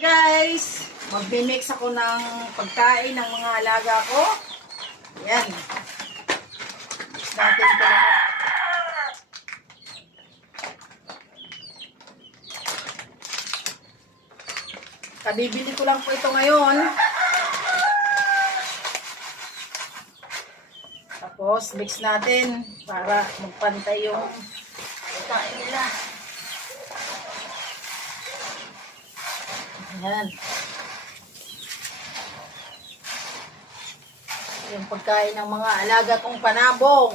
Guys, magmi-mix ako ng pagkain ng mga alaga ko. Yan. Mix natin ito lahat. Kabibili ko lang po ito ngayon. Tapos, mix natin para magpantay yung pagkain nila. Ayan. Yung pagkain ng mga alaga kong panabong.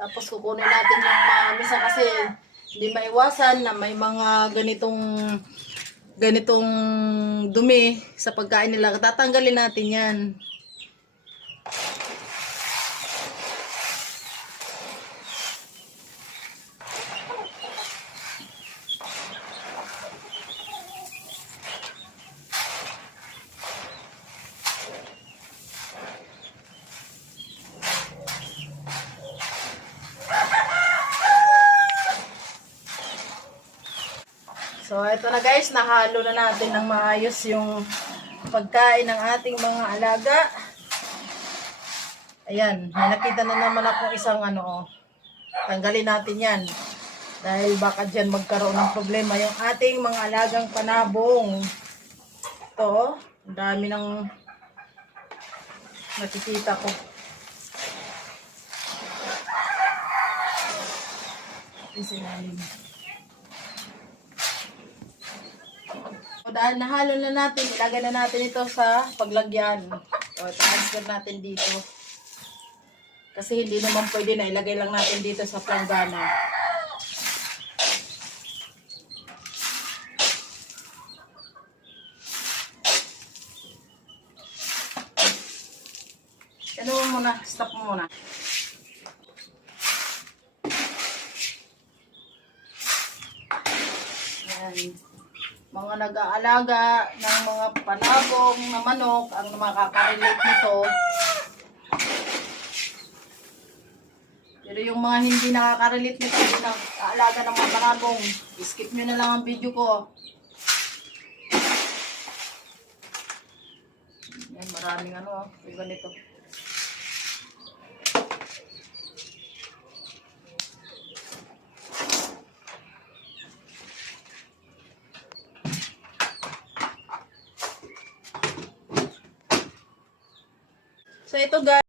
Tapos kukunin natin yung mga misa kasi hindi maiwasan na may mga ganitong ganitong dumi sa pagkain nila. Tatanggalin natin yan. So, ito na guys, nahalo na natin ng maayos yung pagkain ng ating mga alaga. Ayan, nakita na naman akong isang ano, oh. tanggalin natin yan. Dahil baka dyan magkaroon ng problema yung ating mga alagang panabong. Ito, oh, dami ng nakikita ko. Isinalim. O dahil nahalo na natin, ilagay na natin ito sa paglagyan. O, transfer natin dito. Kasi hindi naman pwede na ilagay lang natin dito sa planggana. Ano mo muna, stop mo muna. Yan mga nag-aalaga ng mga panabong na manok ang makaka-relate nito. Pero yung mga hindi nakaka-relate nito, hindi nag-aalaga ng mga panabong, skip nyo na lang ang video ko. Yan, maraming ano, oh, yung So ito guys,